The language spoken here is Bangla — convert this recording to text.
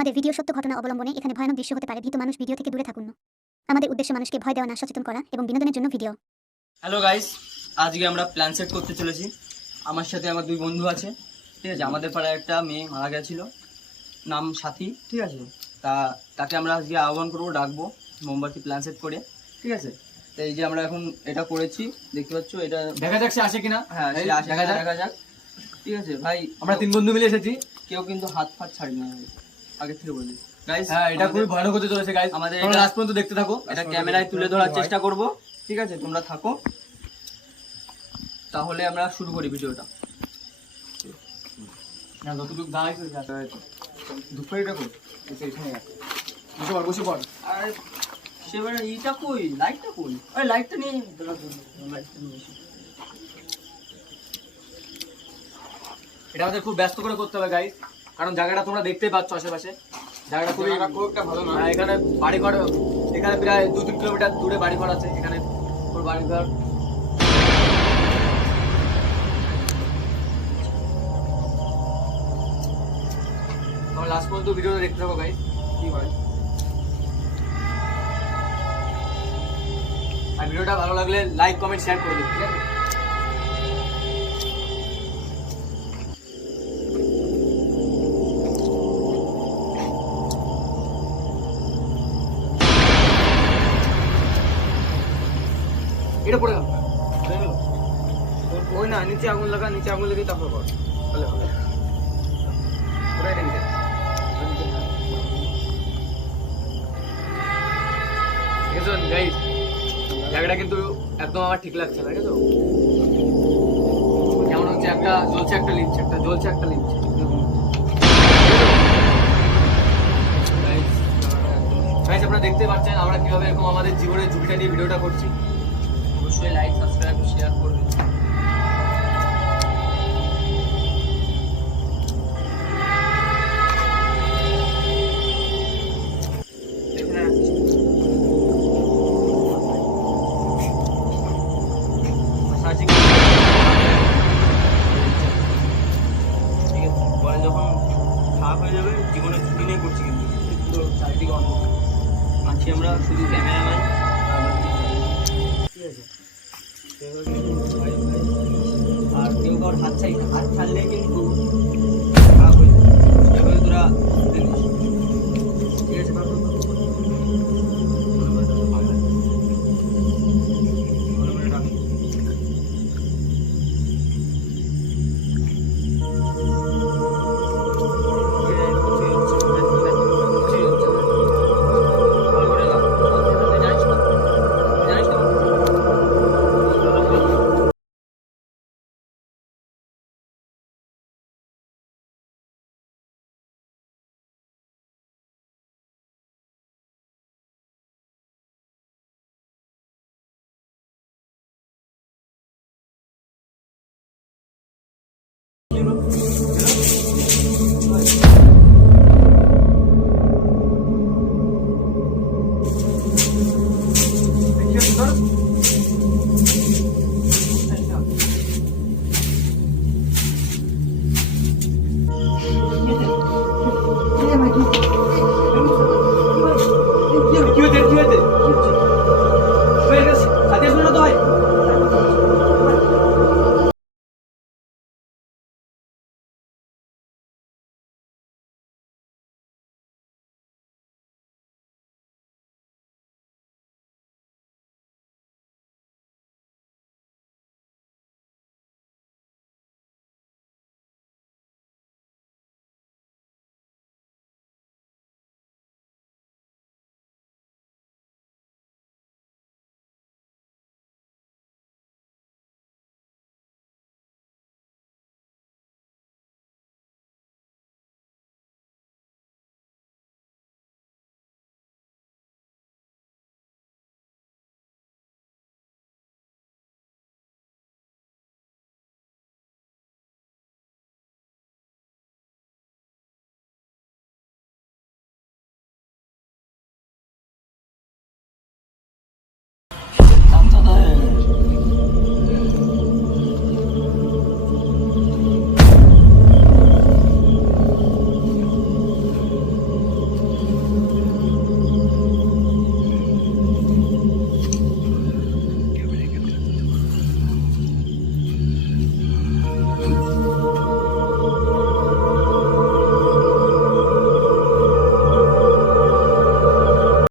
আমাদের ভিডিও সত্য ঘটনা অবলম্বনে এখানে ভয়ানক দৃশ্য হতে পারে। ভীত মানুষ ভিডিও থেকে দূরে থাকুন। আমাদের উদ্দেশ্য মানুষকে ভয় দেওয়া না, সচেতন করা এবং বিনোদনের জন্য ভিডিও। হ্যালো গাইস, আজকে আমরা প্ল্যান সেট করতে চলেছি। আমার সাথে আমার দুই বন্ধু আছে, ঠিক আছে। আমাদের পাড়ায় একটা মেয়ে মারা গেছিলো, নাম সাথী, ঠিক আছে। তাকে আমরা আজকে আহ্বান করবো, ডাকবো মোমবাতি প্ল্যান সেট করে, ঠিক আছে। তো এই যে আমরা এখন এটা করেছি, দেখতে পাচ্ছ। এটা দেখা যাক সে আসে কিনা। হ্যাঁ, দেখা যাক, ঠিক আছে ভাই। আমরা তিন বন্ধু মিলে এসেছি, কেউ কিন্তু হাত ফাত ছাড়ি না আগের থেকে বলি গাইস। হ্যাঁ, এটা খুবই ভয়ানক হতে চলেছে গাইস। আমাদের তোমরা লাস্ট পর্যন্ত দেখতে থাকো। এটা ক্যামেরায় তুলে ধরার চেষ্টা করব, ঠিক আছে। তোমরা থাকো, তাহলে আমরা শুরু করি ভিডিওটা। না, যতটুকু দাঁড়াই তো যাতে দুপুরেটা কই এখানে আছে। বসে পড়। আর সেবার এইটা কই, লাইটটা কই? ওই লাইটটা নিয়ে এসো। এটা আমাদের খুব ব্যস্ত করে করতে হবে গাইস, কারণ জায়গাটা তোমরা দেখতেই পাচ্ছ আশেপাশে। জায়গাটা খুব একটা ভালো না। এখানে বাড়িঘর, এখানে প্রায় 2-3 কিলোমিটার দূরে বাড়িঘর আছে। এখানে পুরো বাড়িঘর। তোমরা লাস্ট পর্যন্ত ভিডিওটা দেখতে থাকো গাইস, কি হয়। আর ভিডিওটা ভালো লাগলে লাইক কমেন্ট শেয়ার করে দিন, ঠিক আছে। এটা পড়ে গেল। ওই না, নিচে আগুন লাগা, নিচে আগুন লেগে তারপর কর, তাহলে হবে। ওটাই দেখে দেখেছো গাইস, জায়গাটা কিন্তু একদম আমার ঠিক লাগছে না, দেখেছো। যেমন হচ্ছে একটা জ্বলছে, একটা লিপছে, একটা জ্বলছে, একটা লিপছে। গাইস, আপনারা দেখতে পাচ্ছেন আমরা কিভাবে এরকম আমাদের জীবনের ঝুঁকিটা নিয়ে ভিডিওটা করছি। অবশ্যই লাইক, সাবস্ক্রাইব, শেয়ার করবেন। পরে যখন খারাপ হয়ে যাবে, জীবনের ছুটি নিয়ে করছি, কিন্তু চারিদিকে অন্ধকার আছি আমরা, শুধু ক্যামেরাম্যান, ঠিক আছে। আর কেউ কারোর হাত ছাড়লে কিন্তু